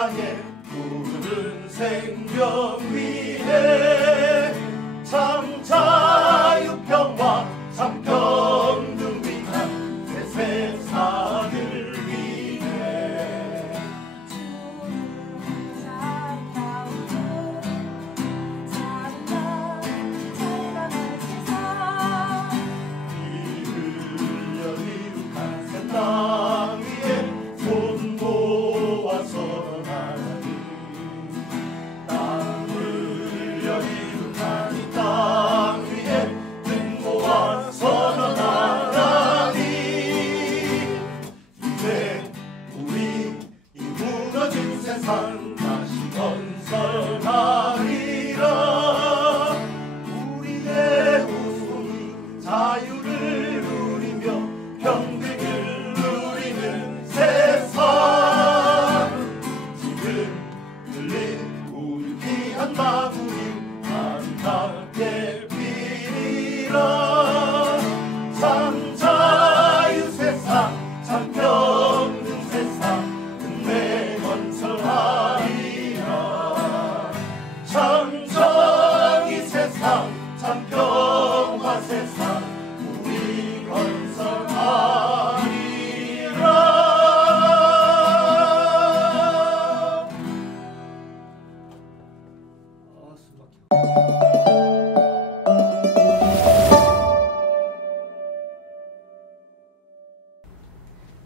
세상에 부르는 생명 위에 참 자유평화 참 평등 위한 새 세상을 위해 이흘려 이룩한 새 땅 위에 손 모아 선언하니 땀 흘려 이룩한 이 땅 위에 등 모아 선언하니 이제 우리 이 무너진 세상 다시 건설하리라. 우리의 후손이 자유를 누리며 평등을 누리는 세상 지금 들린 우리 귀한 마무리 아름답게 피리라. 참 자유 세상 참 평등 세상 끝내 건설하리라. 참 정의 세상 참 평화 세상 우리 건설하리라.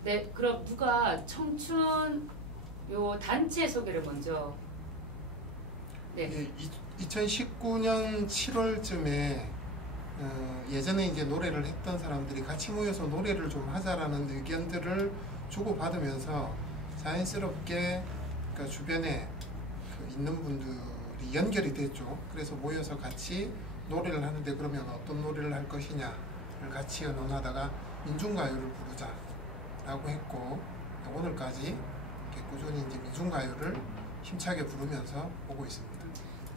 네, 그럼 누가 청춘 요 단체 소개를 먼저. 네. 예, 2019년 7월쯤에 예전에 이제 노래를 했던 사람들이 같이 모여서 노래를 좀 하자라는 의견들을 주고받으면서 자연스럽게 그러니까 주변에 있는 분들이 연결이 됐죠. 그래서 모여서 같이 노래를 하는데 그러면 어떤 노래를 할 것이냐를 같이 논하다가 민중가요를 부르자라고 했고 오늘까지 이렇게 꾸준히 이제 민중가요를 힘차게 부르면서 오고 있습니다.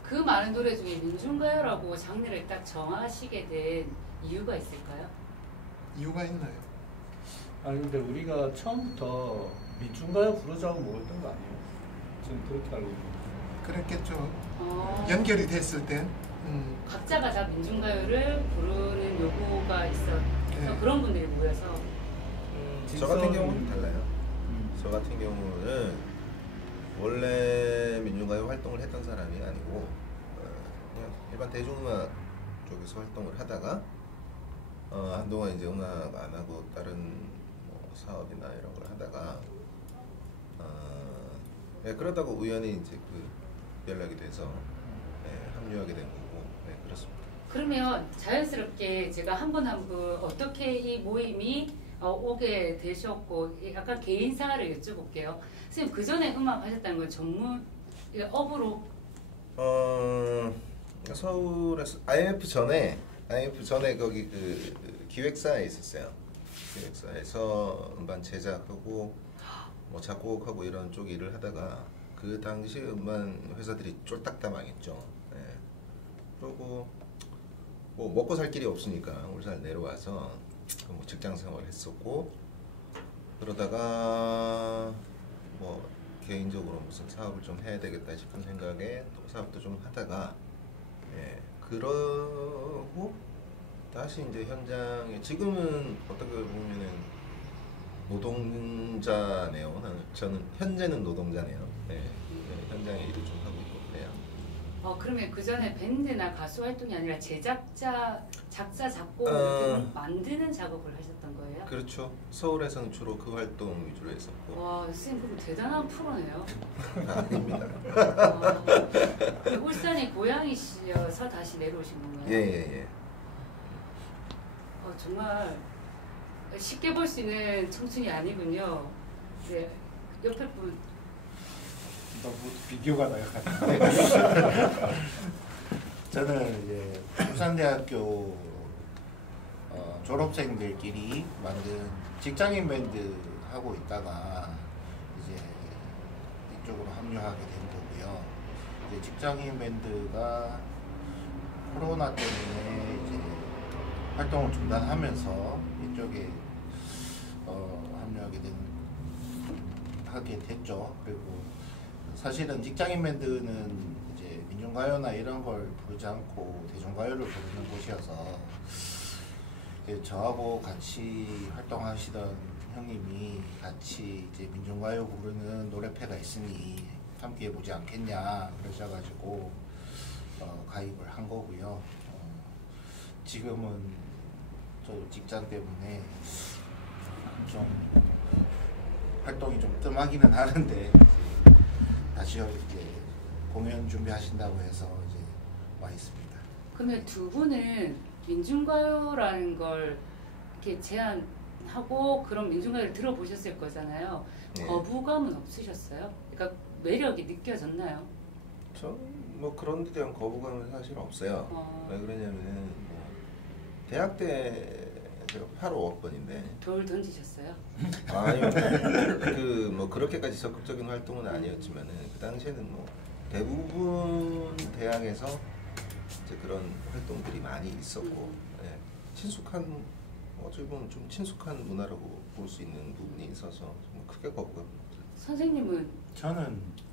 그 많은 노래 중에 민중가요라고 장르를 딱 정하시게 된 이유가 있을까요? 이유가 있나요? 아니 근데 우리가 처음부터 민중가요 부르자고 먹었던 거 아니에요? 저는 그렇게 알고 있는데. 그랬겠죠. 어, 연결이 됐을 땐. 각자가 다 민중가요를 부르는 요구가 있어서 네. 그런 분들이 모여서. 저 같은 경우는 달라요. 저 같은 경우는 원래 민중가요 활동을 했던 사람이 아니고 그냥 일반 대중음악 쪽에서 활동을 하다가 한동안 이제 음악 안 하고 다른 뭐 사업이나 이런 걸 하다가 네, 그러다가 우연히 이제 그 연락이 돼서 네, 합류하게 된 거고 네, 그렇습니다. 그러면 자연스럽게 제가 한 분 한 분 어떻게 이 모임이 오게 되셨고 약간 개인사를 여쭤볼게요. 선생님 그 전에 음악 하셨다는 건 전문 업으로? 서울에서 IMF 전에 거기 그 기획사에 있었어요. 기획사에서 음반 제작하고 뭐 작곡하고 이런 쪽 일을 하다가 그 당시 음반 회사들이 쫄딱 다 망했죠. 네. 그리고 뭐 먹고 살 길이 없으니까 울산 내려와서 뭐 직장 생활 했었고 그러다가 뭐 개인적으로 무슨 사업을 좀 해야 되겠다 싶은 생각에 또 사업도 좀 하다가 예, 그러고 다시 이제 현장에 지금은 어떻게 보면은 노동자네요. 저는 현재는 노동자네요. 네, 네, 현장에 일을 좀 하고 있고 그래요. 그러면 그 전에 밴드나 가수 활동이 아니라 작사, 작곡을 만드는 작업을 하셨던 거예요? 그렇죠. 서울에서는 주로 그 활동 위주로 했었고. 와, 선생님 그럼 대단한 프로네요. 아닙니다. 울산이 고향이셔서 다시 내려오신 건가요? 예. 정말 쉽게 볼 수 있는 청춘이 아니군요. 네, 옆에 분. 너무 비교가 나요. 저는 이제 울산대학교 졸업생들끼리 만든 직장인 밴드 하고 있다가 이제 이쪽으로 합류하게 된 거고요. 이제 직장인 밴드가 코로나 때문에 이제 활동을 중단하면서 이쪽에 하게 됐죠. 그리고 사실은 직장인 밴드는 이제 민중가요나 이런 걸 부르지 않고 대중가요를 부르는 곳이어서 저하고 같이 활동하시던 형님이 같이 이제 민중가요 부르는 노래패가 있으니 함께 해보지 않겠냐 그러셔가지고 가입을 한 거고요. 지금은 저 직장 때문에 좀 활동이 좀 뜸하기는 하는데 다시 이제 공연 준비하신다고 해서 이제 와 있습니다. 그러면 두 분은 민중가요라는 걸 이렇게 제안하고 그런 민중가요를 들어보셨을 거잖아요. 네. 거부감은 없으셨어요? 그러니까 매력이 느껴졌나요? 뭐 그런 데 대한 거부감은 사실 없어요. 왜 그러냐면은 뭐 대학 때 제가 85학번인데 돌 던지셨어요? 아니요. 뭐 그렇게까지 적극적인 활동은 아니었지만은 그 당시에는 뭐 대부분 대학에서 이제 그런 활동들이 많이 있었고 예, 친숙한 어찌 보면 좀 친숙한 문화라고 볼 수 있는 부분이 있어서 좀 크게 거부감. 선생님은 저는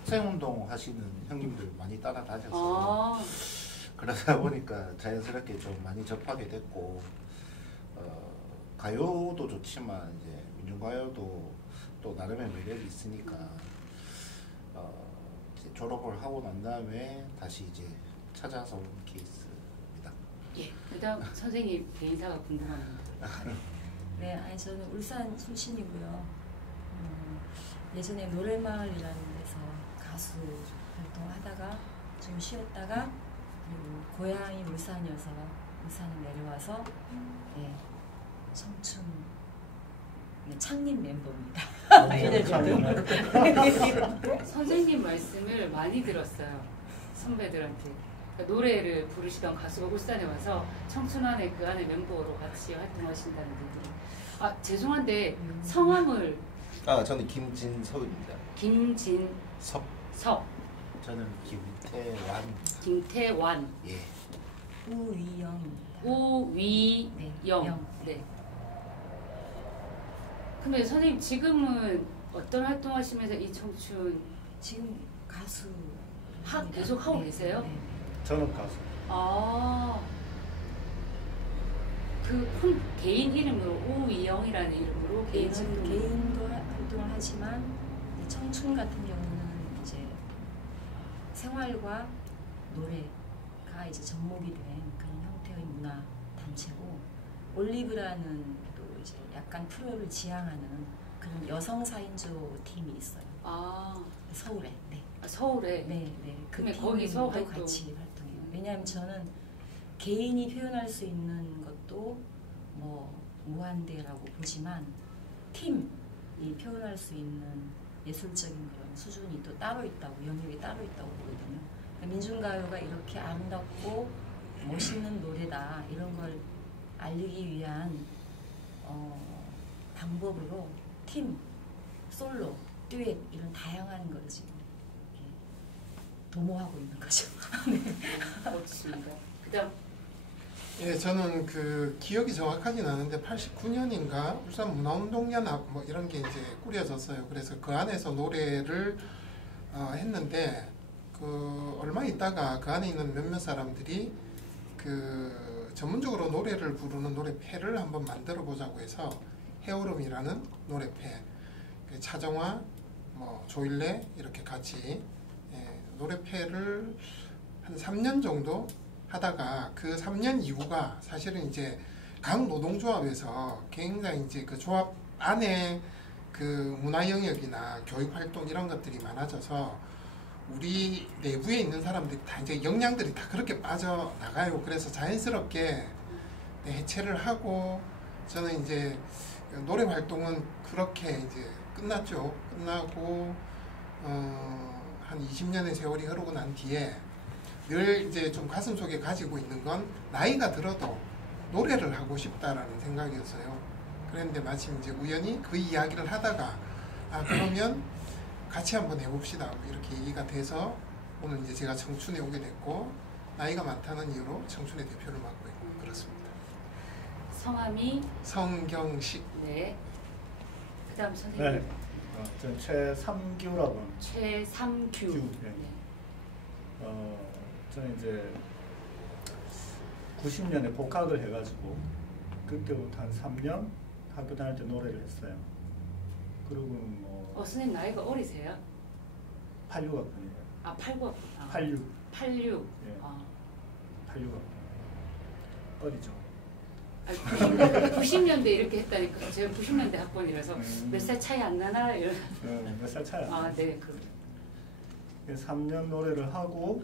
학생운동 하시는 형님들 많이 따라다녀서 그러다 보니까 자연스럽게 좀 많이 접하게 됐고 가요도 좋지만 이제 민중가요도 또 나름의 매력이 있으니까 이제 졸업을 하고 난 다음에 다시 이제 찾아서 온 케이스입니다. 예, 그다음 선생님 개인사가 궁금합니다. 네, 아니 저는 울산 출신이고요. 예전에 노래마을이라는 데서 가수 활동하다가 좀 쉬었다가 그리고 고향이 울산이어서 울산에 내려와서 네, 청춘 창립 멤버입니다. 선생님 말씀을 많이 들었어요. 선배들한테. 그러니까 노래를 부르시던 가수가 울산에 와서 청춘안에 그 안에 멤버로 같이 활동하신다는 분들이. 아, 죄송한데 성함을 저는 김진섭입니다. 김진섭. 저는 김태완입니다. 김태완. 예. 우위영입니다. 우위영. 네. 그러면 선생님 지금은 어떤 활동하시면서 이 청춘 지금 가수 계속 하고 계세요? 네. 저는 가수. 그 개인 이름으로 우위영이라는 이름으로 개인 활동. 개인도 활동을 하지만 이 청춘 같은 경우는 이제 생활과 노래가 이제 접목이 된 그런 형태의 문화 단체고 올리브라는 또 이제 약간 프로를 지향하는 그런 여성 4인조 팀이 있어요. 서울에. 네. 서울에. 네. 그 그러면 거기서 팀도 같이 활동해요. 왜냐하면 저는 개인이 표현할 수 있는 것도 뭐 무한대라고 보지만 팀이 표현할 수 있는 예술적인 그런 수준이 또 따로 있다고, 영역이 따로 있다고 보거든요. 그러니까 민중가요가 이렇게 아름답고 멋있는 노래다 이런 걸 알리기 위한 방법으로 팀, 솔로, 듀엣 이런 다양한 걸 지금 이렇게 도모하고 있는 거죠. 네. 멋있습니다. 그다음 예, 저는 그 기억이 정확하진 않은데 89년인가 울산 문화운동연합 뭐 이런 게 이제 꾸려졌어요. 그래서 그 안에서 노래를 했는데 그 얼마 있다가 그 안에 있는 몇몇 사람들이 그 전문적으로 노래를 부르는 노래패를 한번 만들어 보자고 해서 해오름이라는 노래패, 차정화, 뭐 조일래 이렇게 같이 노래패를 한 3년 정도 하다가 그 3년 이후가 사실은 이제 각 노동조합에서 굉장히 이제 그 조합 안에 그 문화 영역이나 교육 활동 이런 것들이 많아져서 우리 내부에 있는 사람들이 다 이제 역량들이 다 그렇게 빠져나가요. 그래서 자연스럽게 해체를 하고 저는 이제 노래 활동은 그렇게 이제 끝났죠. 끝나고 한 20년의 세월이 흐르고 난 뒤에 늘 이제 좀 가슴속에 가지고 있는 건 나이가 들어도 노래를 하고 싶다라는 생각이었어요. 그런데 마침 이제 우연히 그 이야기를 하다가 그러면 같이 한번 해봅시다 이렇게 얘기가 돼서 오늘 이제 제가 청춘에 오게 됐고 나이가 많다는 이유로 청춘의 대표를 맡고 있고 그렇습니다. 성함이 성경식. 네. 그다음 선생님. 네. 전 최삼규라고 합니다. 최삼규. 네. 저는 이제 90년에 복학을 해가지고 그때부터 한 3년 학교 다닐 때 노래를 했어요. 그리고 뭐 선생님 나이가 어리세요? 86학번이에요. 아 89. 86. 86. 예. 아. 86학번. 어리죠. 아니, 90년대 이렇게 했다니까. 제가 90년대 학번이라서 몇 살 차이 안 나나 이런. 몇 살 차이 안 나요. 아 네. 3년 노래를 하고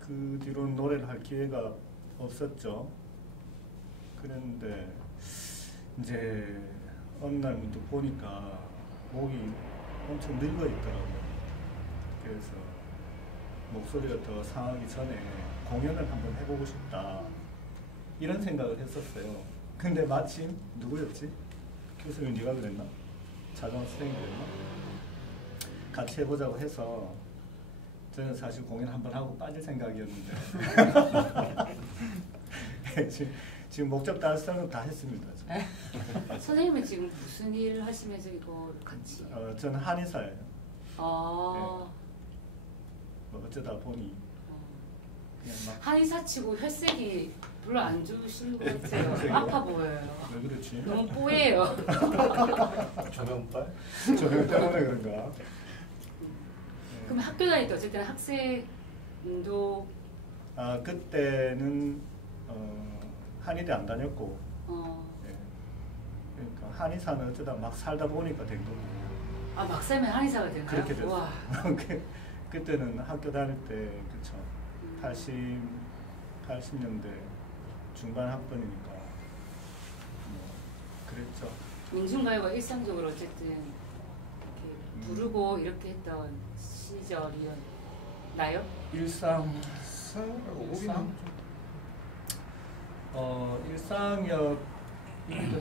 그 뒤로는 노래를 할 기회가 없었죠. 그랬는데 이제 어느 날 문득 보니까 목이 엄청 늙어 있더라고요. 그래서 목소리가 더 상하기 전에 공연을 한번 해보고 싶다 이런 생각을 했었어요. 근데 마침 누구였지? 교수님 네가 그랬나? 자정 선생님이 그랬나? 같이 해보자고 해서 저는 사실 공연 한번 하고 빠질 생각이었는데 지금 목적 달성은 다 했습니다. 선생님은 지금 무슨 일을 하시면서 이거 같이? 저는 한의사예요. 아. 뭐 어쩌다 보니 그냥 막 한의사 치고 혈색이 별로 안 좋으신 것 같아요. 아파 보여요. 왜 그렇지? 너무 뽀예요. 조명빨? 조명 때문에 그런가? 그럼 학교 다닐 때 어쨌든 학생도 그때는 한의대 안 다녔고 예. 그러니까 한의사는 어쩌다 막 살다 보니까 된 거고. 막 살면 한의사가 되나요? 그렇게 됐어요. 와. 그때는 학교 다닐 때 그쵸 80년대 중반 학번이니까 뭐 그랬죠. 민중가요가 일상적으로 어쨌든 이렇게 부르고 이렇게 했던 시절이었나요? 일상이었기도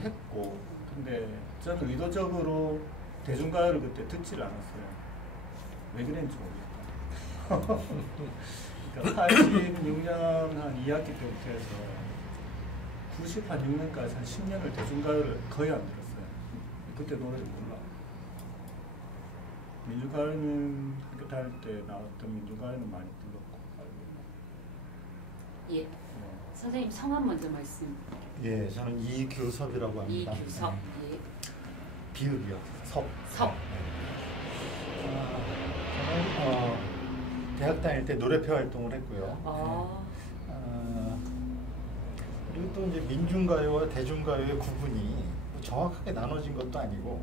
했고, 근데 저는 의도적으로 대중가요를 그때 듣질 않았어요. 왜 그랬는지 모르겠다. 그러니까 86년 한 2학기 때부터 해서 96년까지 한 10년을 대중가요를 거의 안 들었어요. 그때 노래를 몰라. 민중가요는 학교 다닐 때 나왔던 민중가요는 많이 불렀고. 예. 선생님 성함 먼저 말씀. 예, 저는 이규섭이라고 합니다. 이규섭. 예. 비읍이요. 섭. 섭. 저는 대학 다닐 때 노래표 활동을 했고요. 그리고 또 이제 민중가요와 대중가요의 구분이 정확하게 나눠진 것도 아니고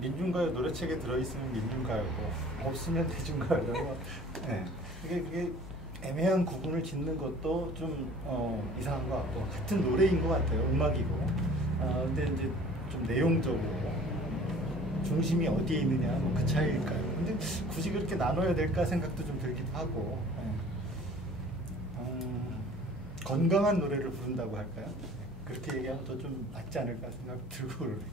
민중가요 노래책에 들어있으면 민중가요고 없으면 대중가요고 네. 그게 애매한 구분을 짓는 것도 좀 이상한 것 같고 같은 노래인 것 같아요. 음악이고 근데 이제 좀 내용적으로 중심이 어디에 있느냐 뭐 그 차이일까요? 근데 굳이 그렇게 나눠야 될까 생각도 좀 들기도 하고 건강한 노래를 부른다고 할까요? 그렇게 얘기하면 더 좀 낫지 않을까 생각 들고 그러네요.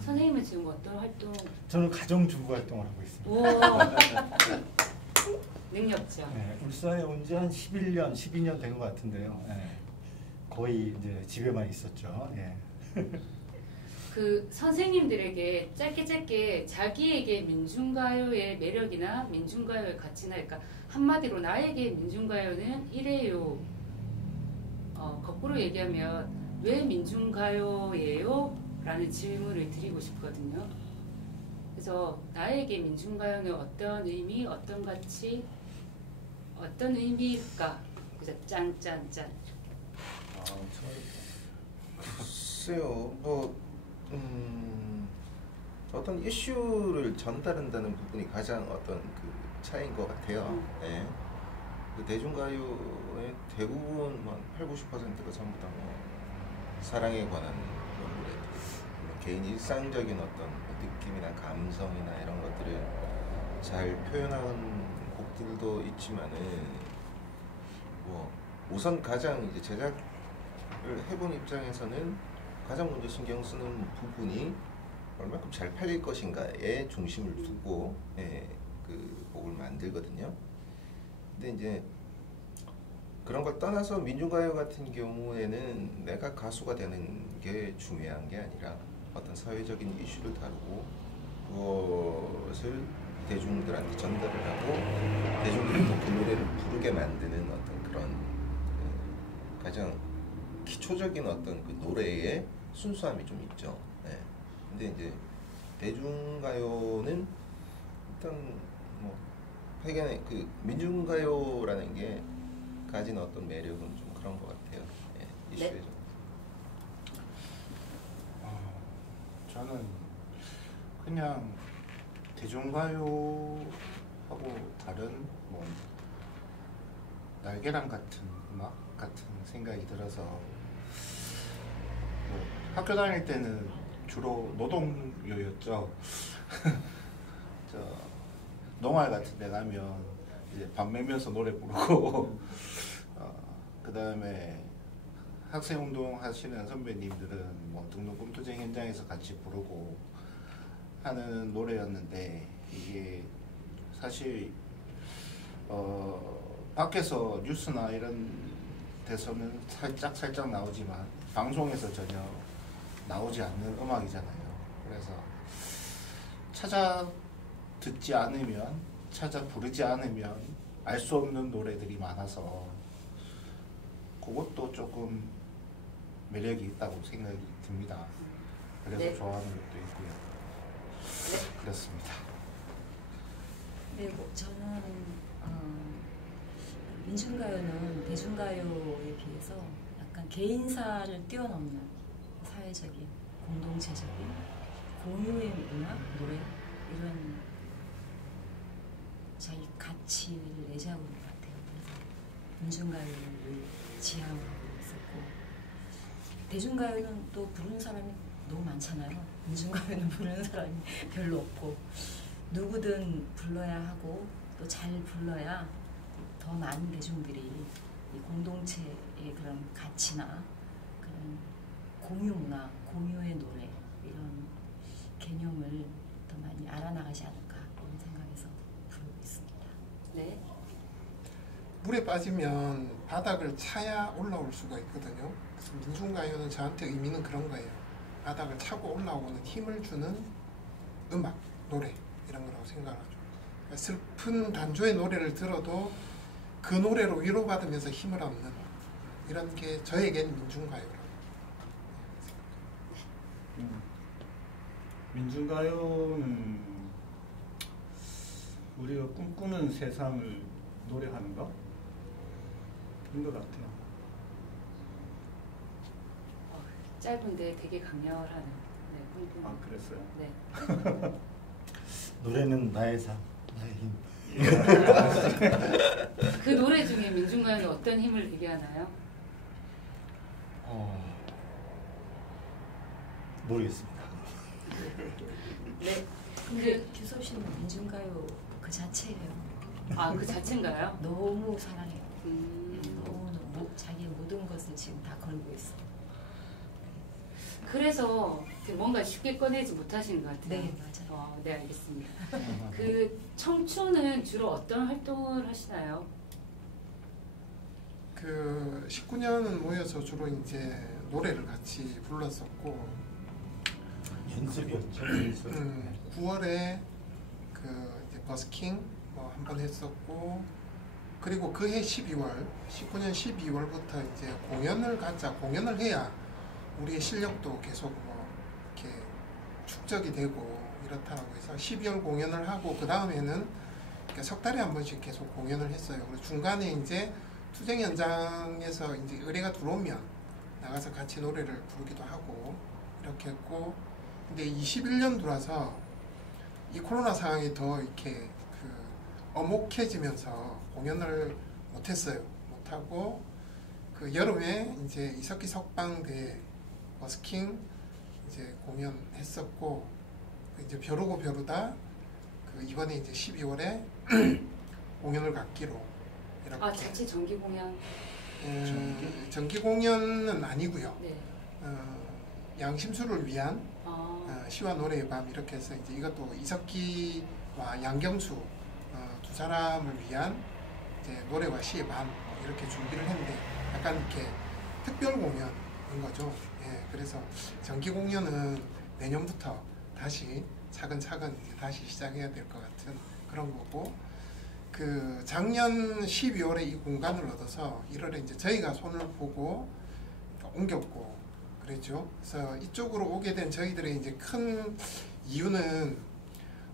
선생님은 지금 어떤 활동? 저는 가정주부 활동을 하고 있습니다. 오. 능력자. 네, 울산에 온 지 한 11년, 12년 된 것 같은데요. 네. 거의 이제 집에만 있었죠. 예. 그 선생님들에게 짧게 자기에게 민중가요의 매력이나 민중가요의 가치나 그러니까 한마디로 나에게 민중가요는 이래요. 거꾸로 얘기하면 왜 민중가요예요? 라는 질문을 드리고 싶거든요. 그래서 나에게 민중가요는 어떤 의미, 어떤 가치, 어떤 의미일까? 그래서 짠짠짠. 글쎄요, 어떤 이슈를 전달한다는 부분이 가장 어떤 그 차이인 것 같아요. 네. 그 대중가요의 대부분 80~90%가 전부 다 뭐 사랑에 관한 노래, 개인 일상적인 어떤 느낌이나 감성이나 이런 것들을 잘 표현한 곡들도 있지만은 뭐 우선 가장 이제 제작을 해본 입장에서는 가장 먼저 신경 쓰는 부분이 얼마큼 잘 팔릴 것인가에 중심을 두고 그 곡을 만들거든요. 근데 이제 그런 걸 떠나서 민중가요 같은 경우에는 내가 가수가 되는 게 중요한 게 아니라 어떤 사회적인 이슈를 다루고 그것을 대중들한테 전달을 하고 대중들이 또 그 노래를 부르게 만드는 어떤 그런 가장 기초적인 어떤 그 노래의 순수함이 좀 있죠. 네. 근데 이제 대중가요는 일단 뭐 회견의 그 민중가요라는 게 가진 어떤 매력은 좀 그런 것 같아요. 네. 이슈에서. 저는 그냥 대중가요하고 다른 뭐 날개랑 같은 음악 같은 생각이 들어서 뭐 학교 다닐 때는 주로 노동요였죠. 저 농활 같은 데 가면 이제 밥 매면서 노래 부르고 그 다음에 학생운동 하시는 선배님들은 뭐 등록 꿈투쟁 현장에서 같이 부르고 하는 노래였는데 이게 사실 밖에서 뉴스나 이런 데서는 살짝 나오지만 방송에서 전혀 나오지 않는 음악이잖아요. 그래서 찾아 듣지 않으면, 찾아 부르지 않으면 알 수 없는 노래들이 많아서 그것도 조금 매력이 있다고 생각이 듭니다. 그래서 네. 좋아하는 것도 있고요. 그렇습니다. 네, 저는 민중가요는 대중가요에 비해서 약간 개인사를 뛰어넘는 사회적인, 공동체적인, 공유의 음악, 노래 이런 자기 가치를 내세우는 것 같아요. 그래서 민중가요를 지향하고 있었고, 대중가요는 또 부르는 사람이 너무 많잖아요. 민중가요는 부르는 사람이 별로 없고, 누구든 불러야 하고 또 잘 불러야 더 많은 대중들이 이 공동체의 그런 가치나 그런 공유 문화, 공유의 노래 이런 개념을 더 많이 알아나가지 않을까 이런 생각에서 부르고 있습니다. 네. 물에 빠지면 바닥을 차야 올라올 수가 있거든요. 그래서 민중가요는 저한테 의미는 그런 거예요. 바닥을 차고 올라오는 힘을 주는 음악, 노래 이런 거라고 생각하죠. 그러니까 슬픈 단조의 노래를 들어도 그 노래로 위로받으면서 힘을 얻는 이런 게 저에겐 민중가요라고 민중가요는 우리가 꿈꾸는 세상을 노래하는 거인 것 같아요. 짧은데 되게 강렬한 꿈꾸는. 아, 그랬어요? 네. 노래는 나의 삶, 나의 힘. 그 노래 중에 민중가요는 어떤 힘을 얘기하나요? 모르겠습니다. 네. 근데 규섭 씨는 민중가요 그 자체예요. 아, 그 자체인가요? 너무 사랑해요. 너무 자기의 모든 것을 지금 다 걸고 있어. 그래서 뭔가 쉽게 꺼내지 못하시는 것 같아요. 네, 맞아요. 네, 알겠습니다. 그 청춘은 주로 어떤 활동을 하시나요? 그 19년은 모여서 주로 이제 노래를 같이 불렀었고 연습이었죠. 연습. 9월에 그 이제 버스킹 뭐 한 번 했었고 그리고 그해 12월 19년 12월부터 이제 공연을 해야 우리의 실력도 계속 뭐 이렇게 축적이 되고 이렇다고 해서 12월 공연을 하고 그 다음에는 석 달에 한 번씩 계속 공연을 했어요. 그리고 중간에 이제 투쟁 현장에서 이제 의뢰가 들어오면 나가서 같이 노래를 부르기도 하고 이렇게 했고 근데 21년 들어와서 이 코로나 상황이 더 이렇게 엄혹해지면서 공연을 못했어요. 못하고 그 여름에 이제 이석기 석방대 버스킹 이제 공연했었고 이제 벼르고 벼르다 그 이번에 이제 12월에 공연을 갖기로 이렇게. 아, 자체 정기 공연? 정기 공연은 아니고요. 네. 양심수를 위한 시와 노래의 밤 이렇게 해서 이제 이것도 이석기와 양경수 두 사람을 위한 이제 노래와 시의 밤 이렇게 준비를 했는데 약간 이렇게 특별 공연인 거죠. 예, 그래서 정기 공연은 내년부터 다시 차근차근 이제 다시 시작해야 될 것 같은 그런 거고, 그 작년 12월에 이 공간을 얻어서 1월에 이제 저희가 손을 보고 옮겼고 그랬죠. 그래서 이쪽으로 오게 된 저희들의 이제 큰 이유는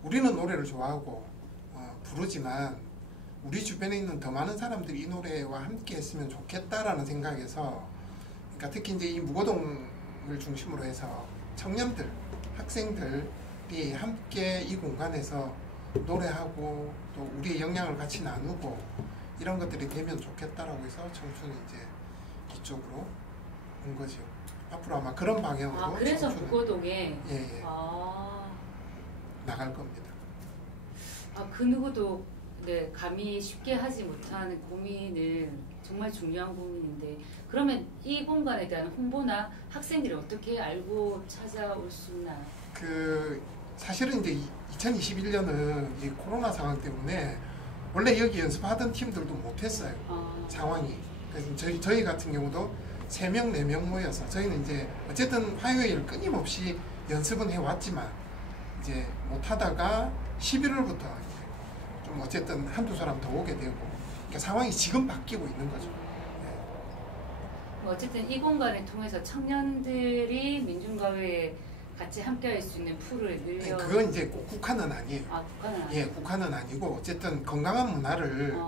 우리는 노래를 좋아하고 부르지만 우리 주변에 있는 더 많은 사람들이 이 노래와 함께 했으면 좋겠다라는 생각에서, 그러니까 특히 이제 이 무고동을 중심으로 해서 청년들, 학생들이 함께 이 공간에서 노래하고 또 우리의 역량을 같이 나누고 이런 것들이 되면 좋겠다라고 해서 청춘이 이제 이쪽으로 온 거죠. 앞으로 아마 그런 방향으로 그래서 청춘은, 무고동에 예, 나갈 겁니다. 그 누구도 네, 감히 쉽게 하지 못하는 고민은 정말 중요한 고민인데, 그러면 이 공간에 대한 홍보나 학생들이 어떻게 알고 찾아올 수 있나요? 그 사실은 이제 2021년은 이 코로나 상황 때문에 원래 여기 연습하던 팀들도 못했어요. 상황이. 그래서 저희 같은 경우도 3명, 4명 모여서 저희는 이제 어쨌든 화요일 끊임없이 연습은 해왔지만 이제 못하다가 11월부터 좀 어쨌든 한두 사람 더 오게 되고, 그러니까 상황이 지금 바뀌고 있는 거죠. 어쨌든 이 공간을 통해서 청년들이 민중가요에 같이 함께할 수 있는 풀을 늘려. 그건 이제 꼭 국한은 아니에요. 국한은 아니에요. 예, 국한은 아니고 어쨌든 건강한 문화를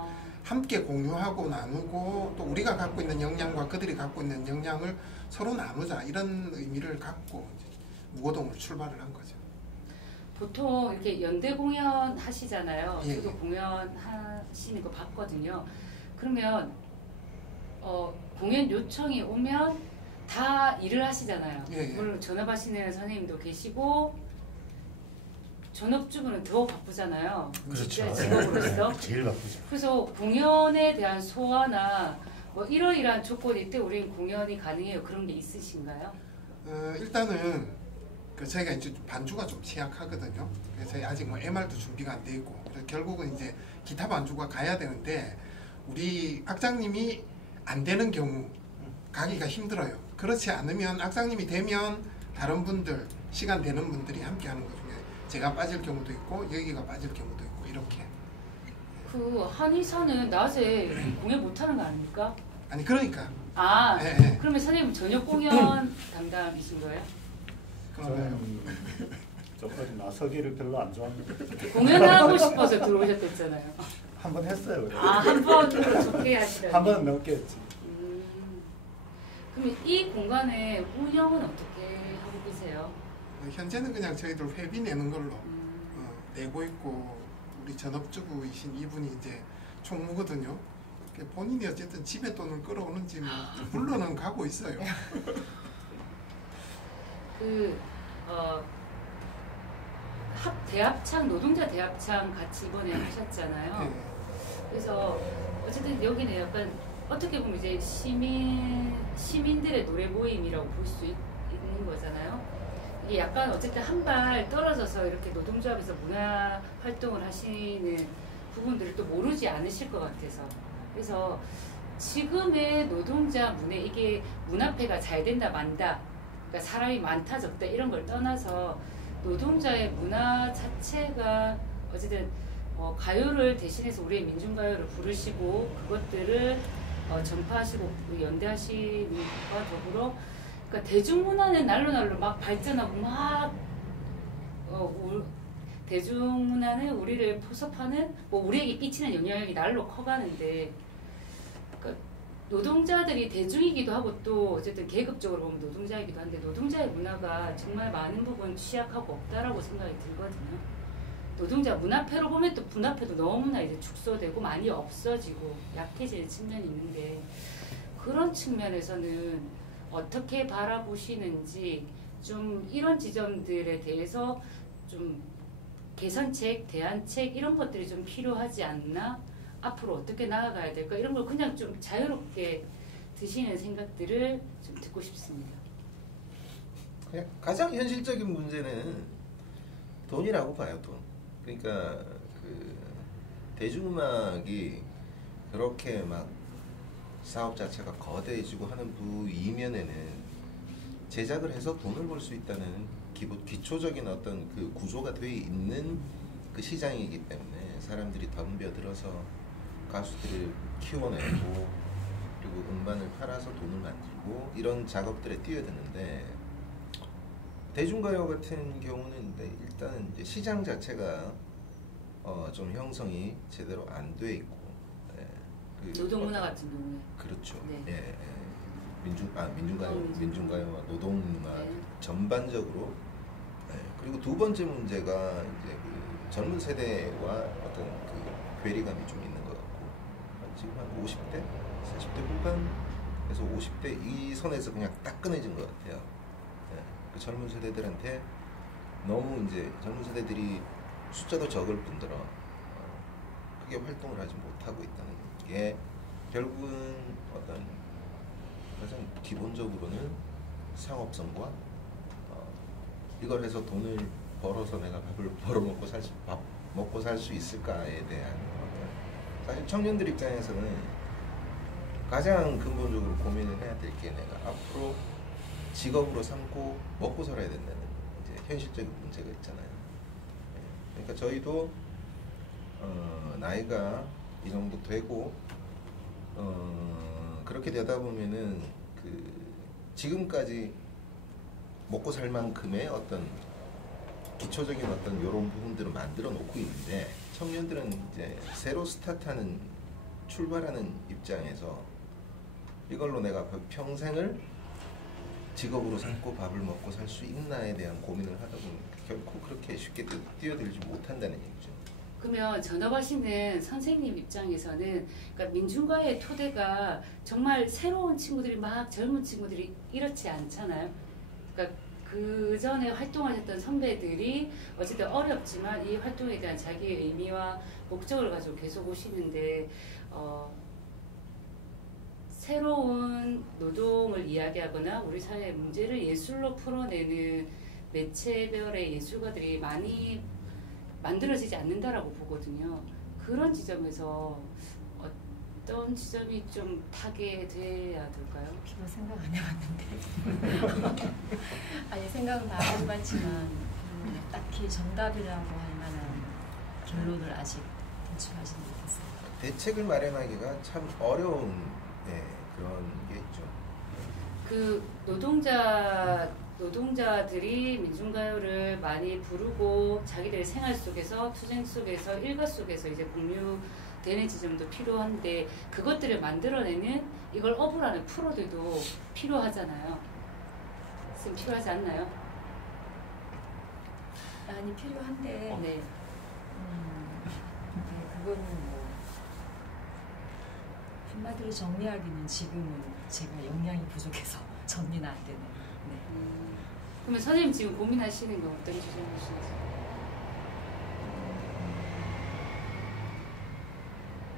함께 공유하고 나누고 또 우리가 갖고 있는 역량과 그들이 갖고 있는 역량을 서로 나누자, 이런 의미를 갖고 이제 무고동을 출발을 한 거죠. 보통 이렇게 연대 공연 하시잖아요. 예, 저도 공연 하시는 거 봤거든요. 그러면 공연 요청이 오면 다 일을 하시잖아요. 예. 물론 전업하시는 선생님도 계시고 전업주부는 더 바쁘잖아요. 그렇죠. 직업으로서. 제일 바쁘죠. 그래서 공연에 대한 소화나 뭐 이러이러한 조건이 있대 우리는 공연이 가능해요. 그런 게 있으신가요? 일단은 저희가 이제 반주가 좀 취약하거든요. 그래서 저희 아직 뭐 MR도 준비가 안 돼 있고, 그래서 결국은 이제 기타 반주가 가야 되는데 우리 악장님이 안 되는 경우 가기가 힘들어요. 그렇지 않으면 악장님이 되면 다른 분들, 시간 되는 분들이 함께 하는 것 중에 제가 빠질 경우도 있고 여기가 빠질 경우도 있고 이렇게. 그 한의사는 낮에 공연 못 하는 거 아닙니까? 아니 그러니까. 예. 그러면 선생님 저녁 공연 담당이신 거예요? 저는 저까지 나서기를 별로 안 좋아합니다. 공연하고 싶어서 들어오셨댔잖아요. 한번 했어요. 한 번으로 좋게 하시다니. 한 번 넘게 했지. 그럼 이 공간의 운영은 어떻게 하고 계세요? 현재는 그냥 저희들 회비 내는 걸로 내고 있고, 우리 전업주부이신 이분이 이제 총무거든요. 본인이 어쨌든 집에 돈을 끌어오는지 뭐 물론은 가고 있어요. 대합창, 노동자 대합창 같이 이번에 하셨잖아요. 네. 그래서 어쨌든 여기는 약간 어떻게 보면 이제 시민들의 노래 모임이라고 볼 수 있는 거잖아요. 이게 약간 어쨌든 한 발 떨어져서 이렇게 노동조합에서 문화 활동을 하시는 부분들을 또 모르지 않으실 것 같아서. 그래서 지금의 노동자 문화, 이게 문화폐가 잘 된다 만다, 그러니까 사람이 많다 적다 이런 걸 떠나서 노동자의 문화 자체가 어쨌든 가요를 대신해서 우리의 민중가요를 부르시고 그것들을 전파하시고 연대하시는 것과 더불어, 그러니까 대중문화는 날로 막 발전하고 막 대중문화는 우리를 포섭하는, 뭐 우리에게 끼치는 영향력이 날로 커가는데, 그러니까 노동자들이 대중이기도 하고 또 어쨌든 계급적으로 보면 노동자이기도 한데 노동자의 문화가 정말 많은 부분 취약하고 없다라고 생각이 들거든요. 노동자 문화폐로 보면 또 문화폐도 너무나 이제 축소되고 많이 없어지고 약해지는 측면이 있는데, 그런 측면에서는 어떻게 바라보시는지, 좀 이런 지점들에 대해서 좀 개선책, 대안책 이런 것들이 좀 필요하지 않나? 앞으로 어떻게 나아가야 될까? 이런 걸 그냥 좀 자유롭게 드시는 생각들을 좀 듣고 싶습니다. 가장 현실적인 문제는 돈이라고 봐요, 돈. 그러니까 그 대중음악이 그렇게 막 사업 자체가 거대해지고 하는 부 이면에는 제작을 해서 돈을 벌 수 있다는 기초적인 어떤 그 구조가 되어 있는 그 시장이기 때문에 사람들이 덤벼들어서 가수들을 키워내고 그리고 음반을 팔아서 돈을 만들고 이런 작업들에 뛰어드는데 대중가요 같은 경우는 일단은 이제 시장 자체가 좀 형성이 제대로 안 돼 있고 그 노동문화 같은 경우에 그렇죠. 네. 예, 민중가요와 노동문화 네. 전반적으로 그리고 두 번째 문제가 이제 그 젊은 세대와 어떤 그 괴리감이 좀 있는 것 같고 지금 한 50대, 40대 후반에서 50대 이 선에서 그냥 딱 끊어진 것 같아요. 그 젊은 세대들한테 너무 이제 젊은 세대들이 숫자도 적을 뿐더러 크게 활동을 하지 못하고 있다는 게 결국은 어떤 가장 기본적으로는 상업성과 이걸 해서 돈을 벌어서 내가 밥을 벌어먹고 먹고 살 수 있을까에 대한 사실 청년들 입장에서는 가장 근본적으로 고민을 해야 될 게 내가 앞으로 직업으로 삼고 먹고 살아야 된다는 이제 현실적인 문제가 있잖아요. 그러니까 저희도 나이가 이 정도 되고 그렇게 되다 보면은 그 지금까지 먹고 살 만큼의 어떤 기초적인 어떤 이런 부분들을 만들어 놓고 있는데 청년들은 이제 새로 스타트하는 출발하는 입장에서 이걸로 내가 평생을 직업으로 삼고 밥을 먹고 살 수 있나에 대한 고민을 하다 보면 결코 그렇게 쉽게 뛰어들지 못한다는 얘기죠. 그러면 전업하시는 선생님 입장에서는 그러니까 민중가의 토대가 정말 새로운 친구들이 막 젊은 친구들이 이렇지 않잖아요. 그러니까 그 전에 활동하셨던 선배들이 어쨌든 어렵지만 이 활동에 대한 자기의 의미와 목적을 가지고 계속 오시는데 새로운 노동을 이야기하거나 우리 사회의 문제를 예술로 풀어내는 매체별의 예술가들이 많이 만들어지지 않는다라고 보거든요. 그런 지점에서 어떤 지점이 좀 타개돼야 될까요? 별로 생각 안 해봤는데 아니 생각은 다 해봤지만 딱히 정답이라고 할 만한 결론을 아직 도출하지 못했어요. 대책을 마련하기가 참 어려운 그런 게 있죠. 그 노동자들이 민중가요를 많이 부르고 자기들의 생활 속에서 투쟁 속에서 일가 속에서 이제 공유되는 지점도 필요한데 그것들을 만들어내는 이걸 업으라는 프로들도 필요하잖아요. 선생님 필요하지 않나요? 아니 필요한데 네. 네, 그거는 뭐 한마디로 정리하기는 지금은 제가 역량이 부족해서 정리는 안 되네요. 네. 그러면 선생님 지금 고민하시는 건 어떤 주제이신지?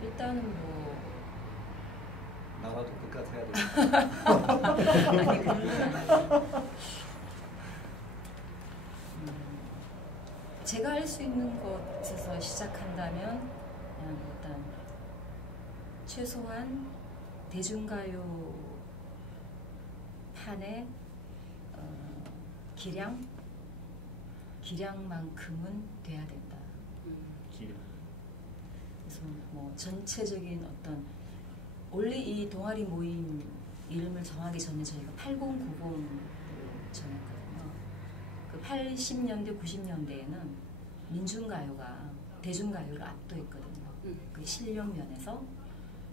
일단은 뭐 나라도 끝까지 해야 돼. 아니 그런 건 아니고 제가 할 수 있는 것에서 시작한다면 그냥 일단 최소한 대중가요 판의 기량만큼은 돼야 된다. 그래서 뭐 전체적인 어떤 원래 이 동아리 모임 이름을 정하기 전에 저희가 8090을 정했거든요. 그 80년대 90년대에는 민중가요가 대중가요를 압도했거든요. 그 실력 면에서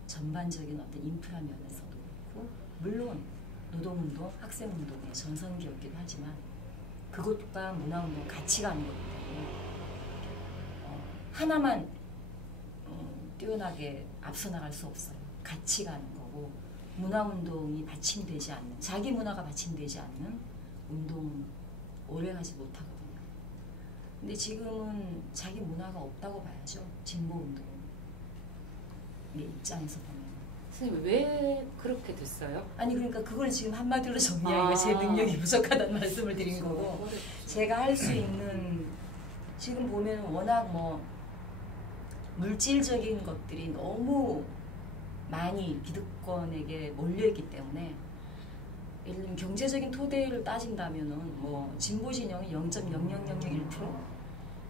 전반적인 어떤 인프라 면에서도 그렇고 물론 노동운동, 학생운동의 전성기였기도 하지만 그것과 문화운동 같이 가는 거기 때문에 하나만 뛰어나게 앞서 나갈 수 없어요. 같이 가는 거고 문화운동이 받침되지 않는 자기 문화가 받침되지 않는 운동 오래 하지 못하거든요. 근데 지금은 자기 문화가 없다고 봐야죠. 진보운동의 입장에서 보면. 선생님 왜 그렇게 됐어요? 아니 그러니까 그걸 지금 한마디로 정리하기가 제 능력이 부족하다는 말씀을 드린 거고 제가 할 수 있는 지금 보면 워낙 뭐 물질적인 것들이 너무 많이 기득권에게 몰려있기 때문에 예를 들면 경제적인 토대를 따진다면은 뭐 진보 진영이 0.0001%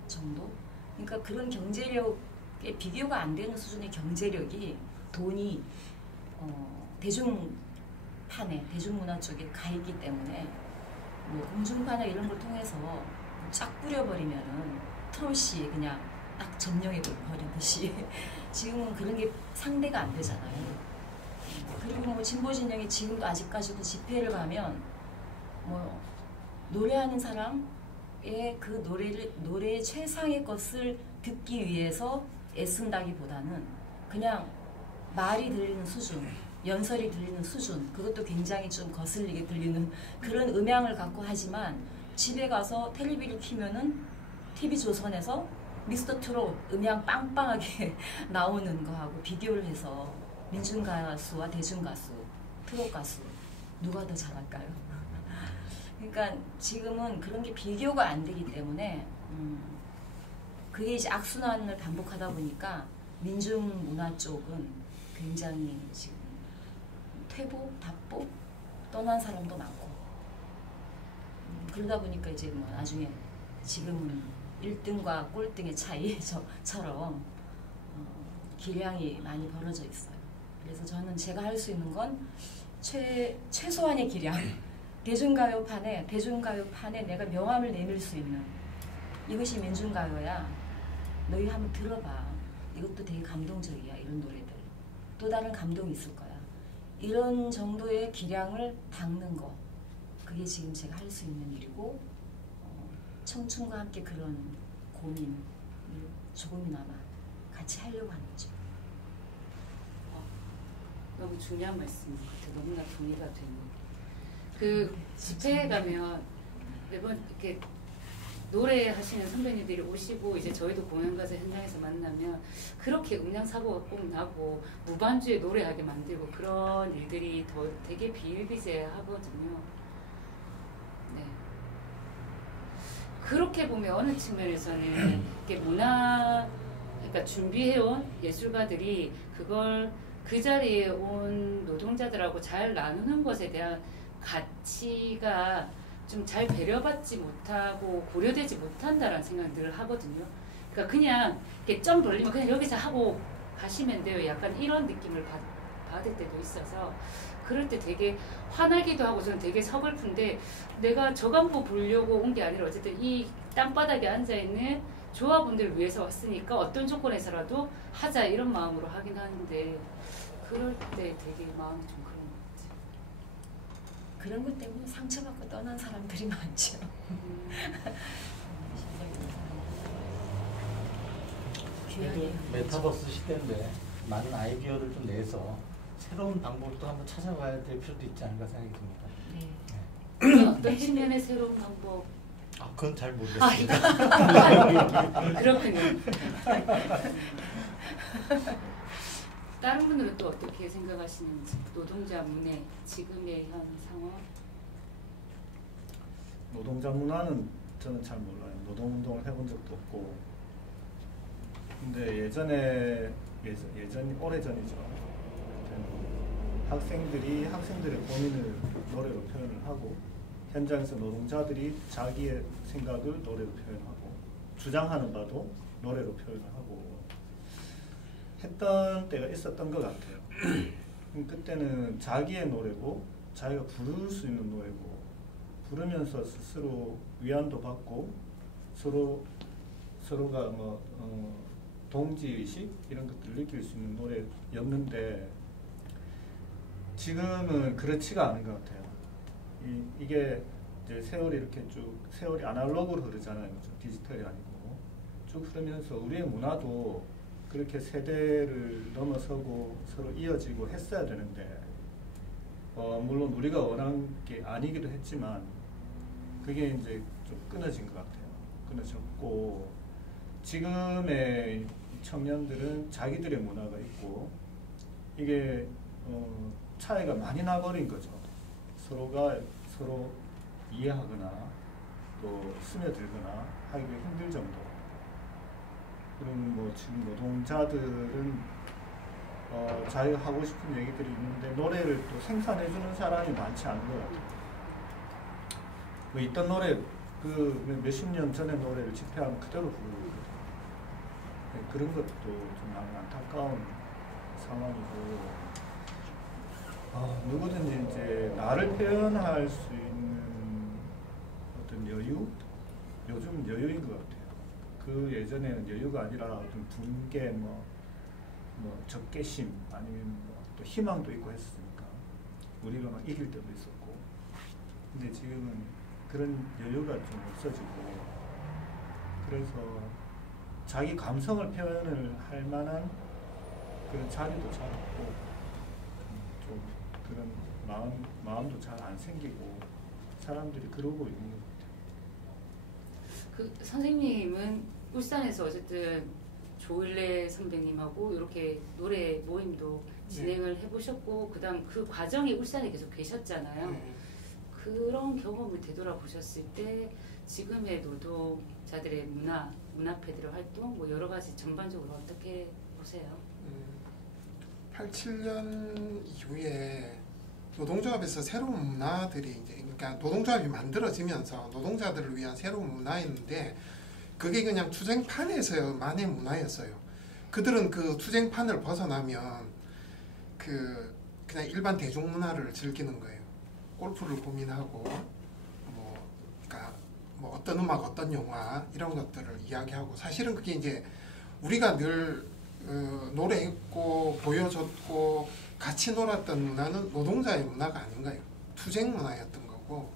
정도. 그러니까 그런 경제력에 비교가 안 되는 수준의 경제력이 돈이 대중판에 대중문화 쪽에 가 있기 때문에 뭐 공중파나 이런 걸 통해서 쫙 뿌려버리면은 트롯이 그냥 딱 점령해 버리듯이 지금은 그런 게 상대가 안 되잖아요. 그리고 뭐 진보 진영이 지금도 아직까지도 집회를 가면 뭐 노래하는 사람의 그 노래의 최상의 것을 듣기 위해서 애쓴다기보다는 그냥 말이 들리는 수준, 연설이 들리는 수준, 그것도 굉장히 좀 거슬리게 들리는 그런 음향을 갖고 하지만 집에 가서 텔레비를 켜면은 TV조선에서 미스터 트롯 음향 빵빵하게 나오는 거하고 비교를 해서 민중가수와 대중가수, 트롯가수 누가 더 잘할까요? 그러니까 지금은 그런 게 비교가 안 되기 때문에 그게 이제 악순환을 반복하다 보니까 민중문화 쪽은 굉장히 지금 퇴보, 답보 떠난 사람도 많고 그러다 보니까 이제 뭐 나중에 지금은 1등과 꼴등의 차이처럼 기량이 많이 벌어져 있어요. 그래서 저는 제가 할 수 있는 건 최소한의 기량, 대중가요판에 내가 명함을 내밀 수 있는 이것이 민중가요야. 너희 한번 들어봐. 이것도 되게 감동적이야. 이런 노래들. 또 다른 감동이 있을 거야. 이런 정도의 기량을 닦는 거. 그게 지금 제가 할 수 있는 일이고 청춘과 함께 그런 고민을 조금이나마 같이 하려고 하는 거죠. 너무 중요한 말씀인 것 같아요. 너무나 동의가 되는. 그 집회에 가면 매번 이렇게 노래하시는 선배님들이 오시고 이제 저희도 공연 가서 현장에서 만나면 그렇게 음량 사고가 꼭 나고 무반주에 노래하게 만들고 그런 일들이 되게 비일비재하거든요. 네. 그렇게 보면 어느 측면에서는 이렇게 그러니까 준비해온 예술가들이 그걸 그 자리에 온 노동자들하고 잘 나누는 것에 대한 가치가 좀 잘 배려받지 못하고 고려되지 못한다라는 생각을 늘 하거든요. 그러니까 그냥 이렇게 점 돌리면 그냥 여기서 하고 가시면 돼요. 약간 이런 느낌을 받을 때도 있어서 그럴 때 되게 화나기도 하고 저는 되게 서글픈데 내가 저간부 보려고 온 게 아니라 어쨌든 이 땅바닥에 앉아있는 조합원들을 위해서 왔으니까 어떤 조건에서라도 하자 이런 마음으로 하긴 하는데 그럴 때 되게 마음이 좀 그런 것 같아요. 그런 것 때문에 상처받고 떠난 사람들이 많죠. 그래도 메타버스 시대인데 많은 아이디어를 좀 내서 새로운 방법도 한번 찾아봐야 될 필요도 있지 않을까 생각이 듭니다. 네. 어떤 측면의 새로운 방법? 그건 잘 모르겠습니다. 그렇군요. 다른 분들은 또 어떻게 생각하시는지 노동자 문화 지금의 현 상황? 노동자 문화는 저는 잘 몰라요. 노동운동을 해본 적도 없고 근데 예전이 오래전이죠. 학생들이 학생들의 고민을 노래로 표현을 하고 현장에서 노동자들이 자기의 생각을 노래로 표현하고 주장하는 바도 노래로 표현을 하고 했던 때가 있었던 것 같아요. 그때는 자기의 노래고 자기가 부를 수 있는 노래고 부르면서 스스로 위안도 받고 서로가 동지의식 이런 것들을 느낄 수 있는 노래였는데 지금은 그렇지가 않은 것 같아요. 이게 이제 세월이 이렇게 세월이 아날로그로 흐르잖아요. 디지털이 아니고 쭉 흐르면서 우리의 문화도 그렇게 세대를 넘어서고 서로 이어지고 했어야 되는데 물론 우리가 원한 게 아니기도 했지만 그게 이제 좀 끊어진 것 같아요. 끊어졌고 지금의 청년들은 자기들의 문화가 있고 이게 차이가 많이 나버린 거죠. 서로가 서로 이해하거나 또 스며들거나 하기가 힘들 정도. 그럼 뭐 지금 노동자들은 자기가 하고 싶은 얘기들이 있는데 노래를 또 생산해주는 사람이 많지 않은 것 같아요. 뭐 있던 노래 그 몇십 년 전의 노래를 집회하면 그대로 부르거든요. 네, 그런 것도 좀 안타까운 상황이고 누구든지 이제 나를 표현할 수 있는 어떤 여유? 요즘 여유인 것 같아요. 그 예전에는 여유가 아니라 어떤 분개, 뭐 적개심 아니면 또 희망도 있고 했으니까 우리가 막 이길 때도 있었고, 근데 지금은 그런 여유가 좀 없어지고 그래서 자기 감성을 표현을 할 만한 그런 자리도 잘 없고 좀 그런 마음도 잘 안 생기고 사람들이 그러고 있는 것 같아요. 그 선생님은 울산에서 어쨌든 조일래 선배님하고 이렇게 노래 모임도 진행을 해보셨고 그다음 그 과정이 울산에 계속 계셨잖아요. 그런 경험을 되돌아보셨을 때 지금의 노동자들의 문화패들의 활동 뭐 여러 가지 전반적으로 어떻게 보세요? 87년 이후에 노동조합에서 새로운 문화들이 이제 그러니까 노동조합이 만들어지면서 노동자들을 위한 새로운 문화였는데 그게 그냥 투쟁판에서만의 문화였어요. 그들은 그 투쟁판을 벗어나면 그냥 일반 대중문화를 즐기는 거예요. 골프를 고민하고 그러니까 뭐 어떤 음악, 어떤 영화 이런 것들을 이야기하고 사실은 그게 이제 우리가 늘 노래했고 보여줬고 같이 놀았던 문화는 노동자의 문화가 아닌가요? 투쟁 문화였던 거고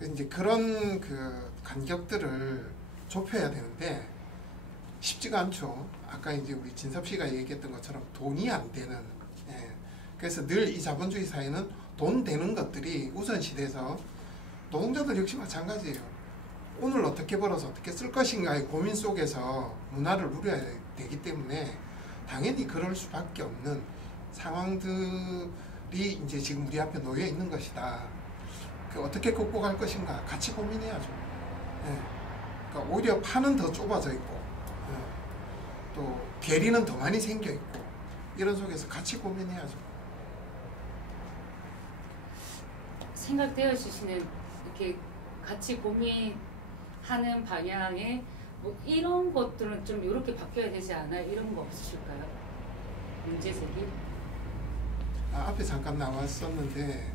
이제 그런 그 간격들을 좁혀야 되는데 쉽지가 않죠. 아까 이제 우리 진섭 씨가 얘기했던 것처럼 돈이 안 되는 그래서 늘 이 자본주의 사회는 돈 되는 것들이 우선시돼서 노동자들 역시 마찬가지예요. 오늘 어떻게 벌어서 어떻게 쓸 것인가의 고민 속에서 문화를 누려야 되기 때문에 당연히 그럴 수밖에 없는 상황들이 이제 지금 우리 앞에 놓여 있는 것이다. 어떻게 극복할 것인가 같이 고민해야죠. 그러니까 오히려 판은 더 좁아져 있고 또 괴리는 더 많이 생겨 있고 이런 속에서 같이 고민해야죠. 생각되어 주시는 이렇게 같이 고민하는 방향에 뭐 이런 것들은 좀 이렇게 바뀌어야 되지 않아요? 이런 거 없으실까요? 문제 제기? 앞에 잠깐 나왔었는데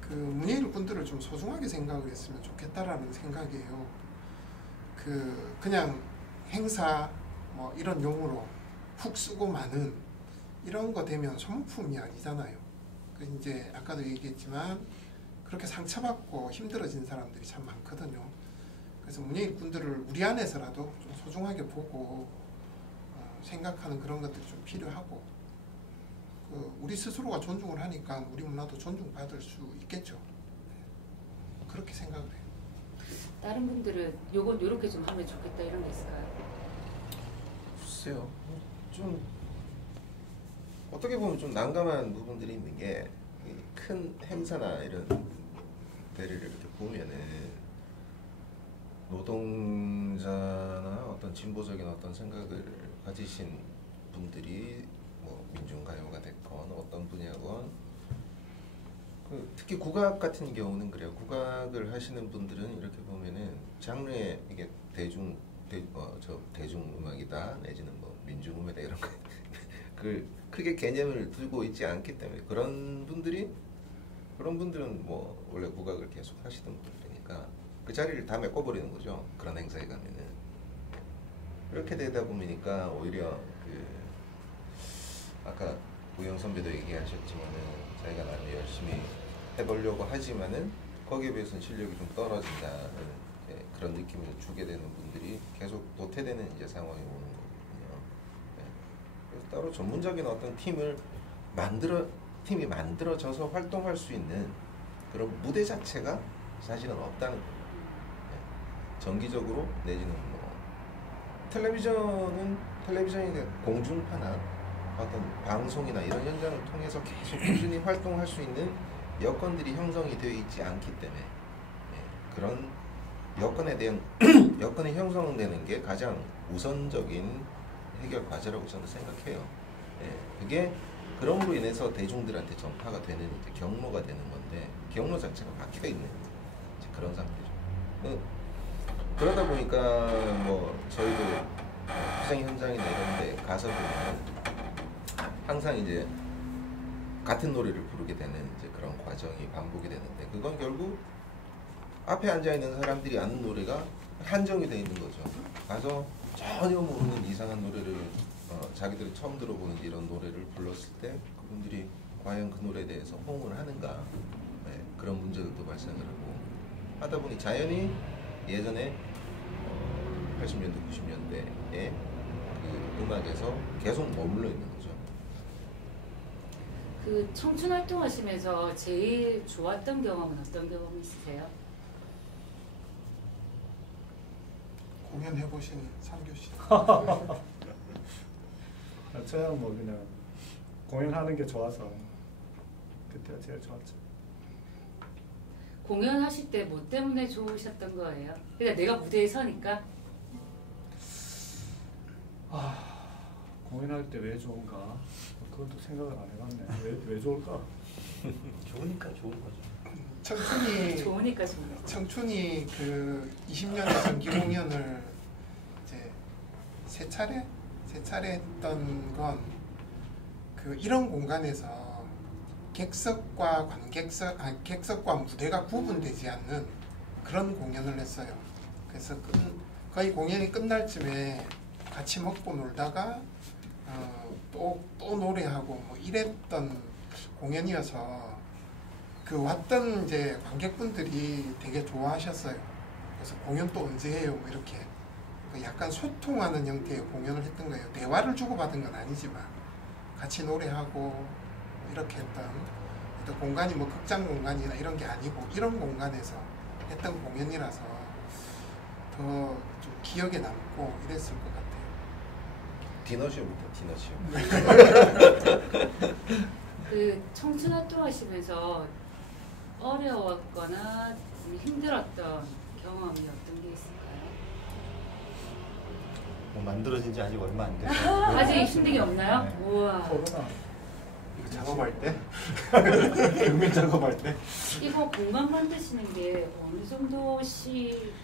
그 문예일 분들을 좀 소중하게 생각을 했으면 좋겠다라는 생각이에요. 그냥 행사 뭐 이런 용어로 훅 쓰고 마는 이런 거 되면 소모품이 아니잖아요. 이제 아까도 얘기했지만 그렇게 상처받고 힘들어진 사람들이 참 많거든요. 그래서 문예일 분들을 우리 안에서라도 좀 소중하게 보고 생각하는 그런 것들이 좀 필요하고 우리 스스로가 존중을 하니까 우리 문화도 존중받을 수 있겠죠. 그렇게 생각을 해요. 다른 분들은 요건 요렇게 좀 하면 좋겠다 이런 게 있을까요? 글쎄요. 좀 어떻게 보면 좀 난감한 부분들이 있는 게 큰 행사나 이런 데를 이렇게 보면은 노동자나 어떤 진보적인 어떤 생각을 가지신 분들이 뭐 민중가요가 됐건 어떤 분야건 특히 국악 같은 경우는 그래요. 국악을 하시는 분들은 이렇게 보면은 장르에 이게 대중음악이다 내지는 뭐 민중음악이다 이런 거 크게 개념을 두고 있지 않기 때문에 그런 분들은 뭐 원래 국악을 계속 하시던 분들이니까 그 자리를 다 메꿔버리는 거죠. 그런 행사에 가면은 이렇게 되다 보니까 오히려 아까 우영 선배도 얘기하셨지만은 자기가 나름 열심히 해보려고 하지만은 거기에 비해서는 실력이 좀 떨어진다는 그런 느낌을 주게 되는 분들이 계속 도태되는 이제 상황이 오는 거거든요. 그래서 따로 전문적인 어떤 팀이 만들어져서 활동할 수 있는 그런 무대 자체가 사실은 없다는 거예요. 정기적으로 내지는 뭐 텔레비전이 공중파나 어떤 방송이나 이런 현장을 통해서 계속 꾸준히 활동할 수 있는 여건들이 형성이 되어 있지 않기 때문에 그런 여건이 형성되는 게 가장 우선적인 해결 과제라고 저는 생각해요. 예, 그게 그럼으로 인해서 대중들한테 전파가 되는 이제 경로가 되는 건데 경로 자체가 막혀 있는 이제 그런 상태죠. 그러다 보니까 뭐 저희도 희생 현장이나 이런데 가서 보면 항상 이제 같은 노래를 부르게 되는 이제 그런 과정이 반복이 되는데 그건 결국 앞에 앉아 있는 사람들이 아는 노래가 한정이 돼 있는 거죠. 가서 전혀 모르는 이상한 노래를 자기들이 처음 들어보는 이런 노래를 불렀을 때 그분들이 과연 그 노래에 대해서 호응을 하는가, 네, 그런 문제들도 발생을 하고 하다 보니 자연히 예전에 80년대, 90년대에 그 음악에서 계속 머물러 있는 거죠. 그 청춘 활동하시면서 제일 좋았던 경험은 어떤 경험이 있으세요? 공연해보신 상규 씨. 저야 뭐 그냥 공연하는 게 좋아서 그때가 제일 좋았죠. 공연하실 때 뭐 때문에 좋으셨던 거예요? 그냥 내가 무대에 서니까? 공연할 때 왜 좋은가? 그것도 생각을 안 해봤네. 왜 좋을까? 좋으니까 좋은 거죠. 청춘이 좋으니까 좋은 거. 청춘이 그 20년의 정기 공연을 이제 세 차례 했던 건 그 이런 공간에서 객석과 객석과 무대가 구분되지 않는 그런 공연을 했어요. 그래서 거의 공연이 끝날 쯤에 같이 먹고 놀다가 또 노래하고 뭐 이랬던 공연이어서 그 왔던 이제 관객분들이 되게 좋아하셨어요. 그래서 공연 또 언제 해요? 뭐 이렇게 약간 소통하는 형태의 공연을 했던 거예요. 대화를 주고받은 건 아니지만 같이 노래하고 이렇게 했던 또 공간이 뭐 극장 공간이나 이런 게 아니고 이런 공간에서 했던 공연이라서 더 좀 기억에 남고 이랬을 것 같아요. 디너쇼부터 디너쇼. 그 청춘 활동하시면서 어려웠거나 좀 힘들었던 경험이 어떤 게 있을까요? 뭐 만들어진 지 아직 얼마 안 돼서 아직 힘든 게 없나요? 네. 우와. 코로나. 이거 작업할 때 벽면 작업할 때 이거 공간 만드시는 게 어느 정도씩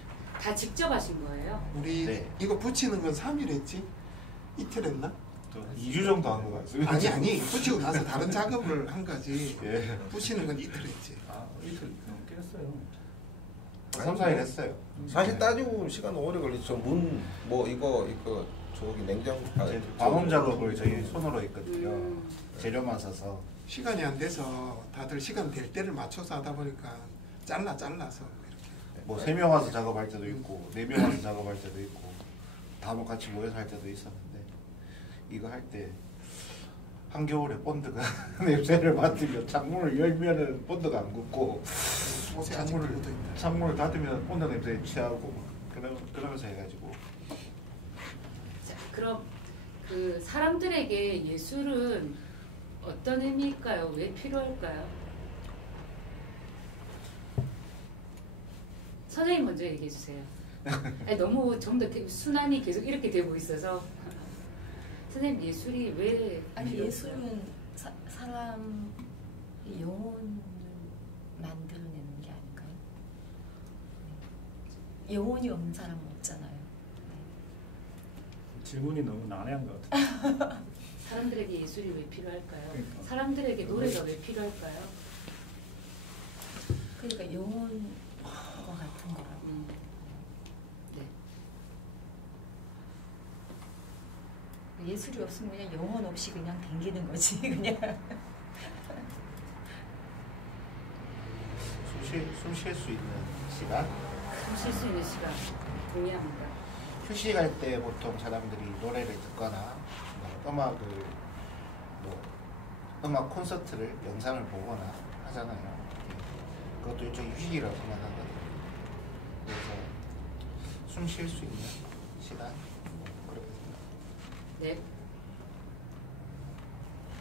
다 직접 하신 거예요? 우리 네. 이거 붙이는 건 3일 했지? 이틀 했나? 2주 정도 한 것 같습니다. 아니 붙이고 나서 다른 작업을 한 거지. 예. 붙이는 건 이틀 했지. 이틀 넘게 했어요. 3, 4일 했어요. 사실 따지고 보면 시간 오래 걸리죠. 문 뭐 이거 저기 냉장 이제 방음 작업을 저희 손으로 했거든요. 음. 재료만 사서 시간이 안 돼서 다들 시간 될 때를 맞춰서 하다 보니까 잘라서 이렇게. 뭐 3명 와서 작업할 때도 있고 4명 와서 작업할 때도 있고 다 뭐 같이 모여서 할 때도 있었는데 이거 할 때 한겨울에 본드가 냄새를 맡으면 창문을 열면은 본드가 안 굳고 옷에 아직 묻어 있다. 창문을 닫으면 본드 냄새에 취하고 그러면서 해가지고 자, 그럼 그 사람들에게 예술은 어떤 의미일까요? 왜 필요할까요? 선생님 먼저 얘기해 주세요. 아니, 너무 좀 더 순환이 계속 이렇게 되고 있어서 선생님 예술이 왜 아니 필요할까요? 예술은 사람 영혼을 만들어내는 게 아닌가요? 네. 영혼이 없는 사람은 없잖아요. 질문이 너무 난해한 것 같아요. 사람들에게 예술이 왜 필요할까요? 그러니까. 사람들에게 노래가 왜 필요할까요? 그러니까 영혼과 같은 거라고. 네. 예술이 없으면 그냥 영혼 없이 그냥 댕기는 거지 그냥. 숨 쉴 수 있는 시간. 숨 쉴 수 있는 시간 동의합니다. 휴식할 때 보통 사람들이 노래를 듣거나 음악을 음악 콘서트를 영상을 보거나 하잖아요. 그것도 일종의 휴식이라고 생각하거든요. 그래서 숨 쉴 수 있는 시간 그렇게 생각합니다. 네.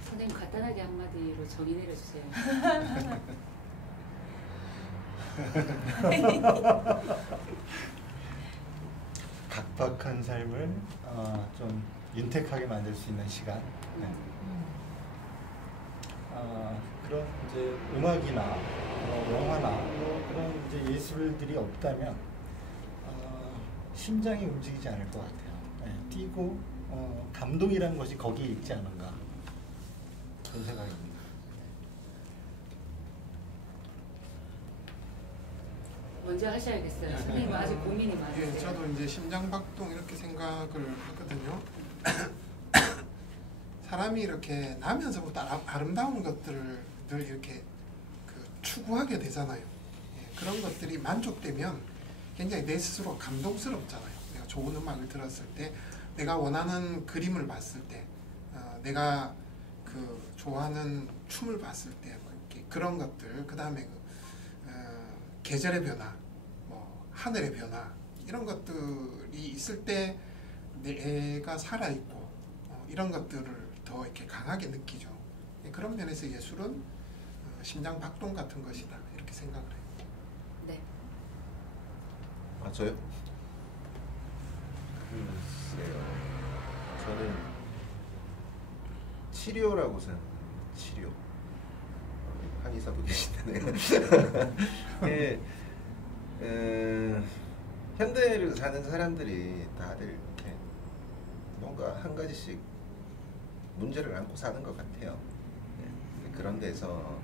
선생님 간단하게 한마디로 정의 내려주세요. 각박한 삶을 좀 윤택하게 만들 수 있는 시간. 네. 그런 이제 음악이나 영화나 그런 이제 예술들이 없다면 심장이 움직이지 않을 것 같아요. 네. 뛰고 감동이라는 것이 거기에 있지 않은가 그런 생각입니다. 먼저 하셔야겠어요. 선생님 아직 고민이 많으세요. 예, 저도 이제 심장박동 이렇게 생각을 했거든요. 사람이 이렇게 나면서부터 아름다운 것들을 늘 이렇게 추구하게 되잖아요. 예, 그런 것들이 만족되면 굉장히 내 스스로 감동스럽잖아요. 내가 좋은 음악을 들었을 때, 내가 원하는 그림을 봤을 때, 내가 좋아하는 춤을 봤을 때, 뭐 이렇게 그런 것들, 그 다음에 계절의 변화, 뭐 하늘의 변화 이런 것들이 있을 때 내가 살아 있고 이런 것들을 더 이렇게 강하게 느끼죠. 그런 면에서 예술은 심장 박동 같은 것이다 이렇게 생각을 해요. 네. 저요? 글쎄요. 저는 치료라고 생각해요. 치료. 한의사도 계신데 예, 현대를 사는 사람들이 다들 이렇게 뭔가 한 가지씩 문제를 안고 사는 것 같아요. 예, 그런 데서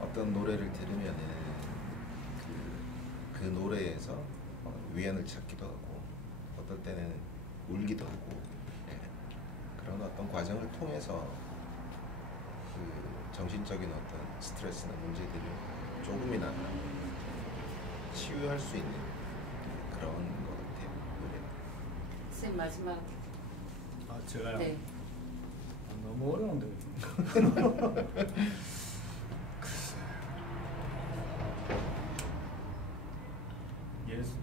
어떤 노래를 들으면은 그 노래에서 위안을 찾기도 하고 어떨 때는 울기도 하고 예, 그런 어떤 과정을 통해서 정신적인 어떤 스트레스나 문제들을 조금이나마 치유할 수 있는 그런 것 같아요. 선생님 마지막. 제가요? 네. 너무 어려운데.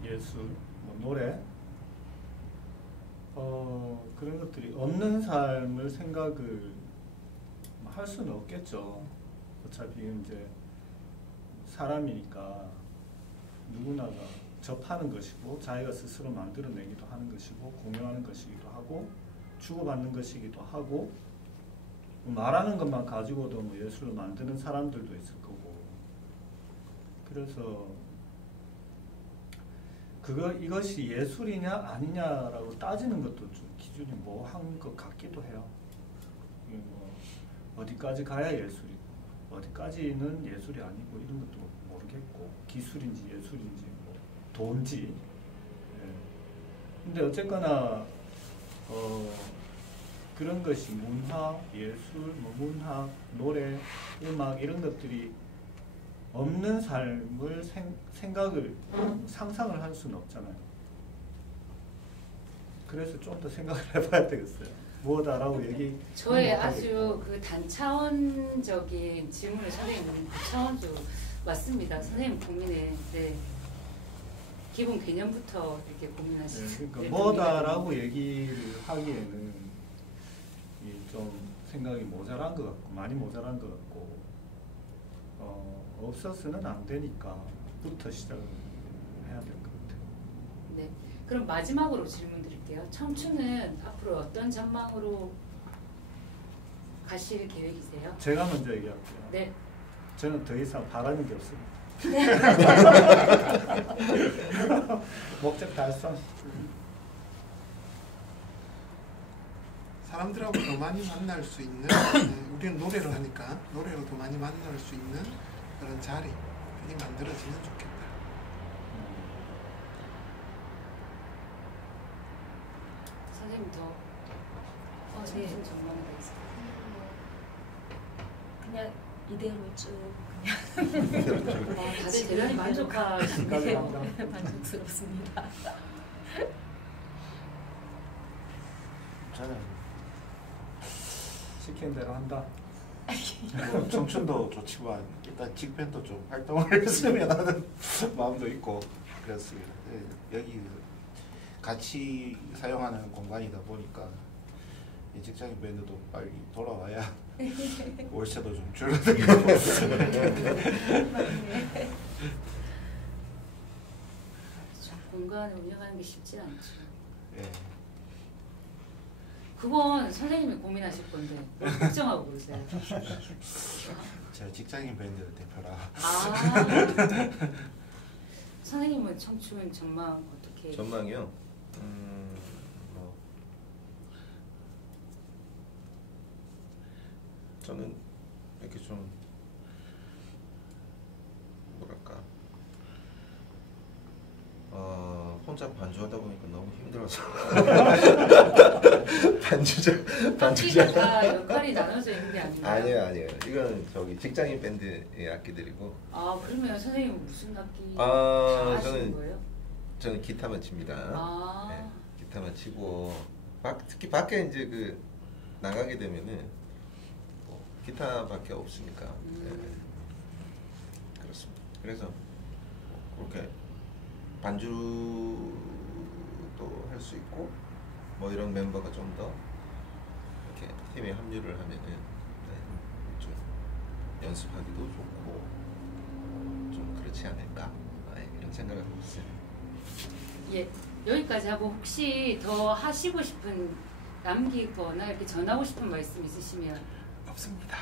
예술, 뭐 노래, 그런 것들이 없는 삶을 생각을 할 수는 없겠죠. 어차피 이제 사람이니까 누구나가 접하는 것이고 자기가 스스로 만들어내기도 하는 것이고 공유하는 것이기도 하고 주고받는 것이기도 하고 말하는 것만 가지고도 뭐 예술을 만드는 사람들도 있을 거고 그래서 이것이 예술이냐 아니냐라고 따지는 것도 좀 기준이 모호한 것 같기도 해요. 뭐 어디까지 가야 예술이고 어디까지는 예술이 아니고 이런 것도 모르겠고 기술인지 예술인지 뭐 돈지. 근데 어쨌거나 그런 것이 문화, 예술, 뭐 문학, 노래, 음악 이런 것들이 없는 삶을 상상을 할 수는 없잖아요. 그래서 좀 더 생각을 해봐야 되겠어요. 뭐다라고 얘기. 저의 아주 단차원적인 질문을 선생님은 차원적으로 맞습니다. 선생님 고민에 기본 개념부터 이렇게 고민하시죠. 그러니까 뭐다라고 얘기를 하기에는 좀 생각이 모자란 것 같고 많이 모자란 것 같고 없어서는 안 되니까부터 시작을 해야 될 것 같아요. 네. 그럼 마지막으로 질문 드릴게요. 청춘은 앞으로 어떤 전망으로 가실 계획이세요? 제가 먼저 얘기할게요. 네. 저는 더 이상 바라는 게 없습니다. 목적 달성. 사람들하고 더 많이 만날 수 있는 우리는 노래를 하니까 노래로 더 많이 만날 수 있는 그런 자리들이 만들어지면 좋겠다. 선생님 더 무슨 전망이 있어요? 그냥 이대로 쭉 다들 대단히 만족하시네요. 만족스럽습니다. 저는 시킨 대로 한다. 뭐 청춘도 좋지만 일단 직변도 좀 활동을 했으면 하는 마음도 있고 그렇습니다. 여기 같이 사용하는 공간이다 보니까 이 직장인 밴드도 빨리 돌아와야 월세도 좀 줄어들고 공간을 운영하는 게 쉽지 않죠. 예. 그건 선생님이 고민하실 건데 뭘 걱정하고 그러세요. 제가 직장인 밴드 대표라. 아, 선생님은 청춘 전망 어떻게? 전망이요. 뭐 저는 이렇게 좀 뭐랄까 혼자 반주하다 보니까 너무 힘들어서 악기가 다 역할이 나눠져 있는 게 아닌가요? 아니에요. 이건 저기 직장인 밴드의 악기들이고. 아, 그러면 선생님은 무슨 악기 아, 하시는 거예요? 저는 기타만 칩니다. 아. 네, 기타만 치고 특히 밖에 이제 그 나가게 되면은 뭐 기타밖에 없으니까. 네, 그렇습니다. 그래서 뭐 그렇게 반주도 할 수 있고 뭐 이런 멤버가 좀 더 이렇게 팀에 합류를 하면은 좀 연습하기도 좋고 좀 그렇지 않을까 이런 생각을 하고 있어요. 예, 여기까지 하고 혹시 더 하시고 싶은 남기거나 이렇게 전하고 싶은 말씀 있으시면 없습니다.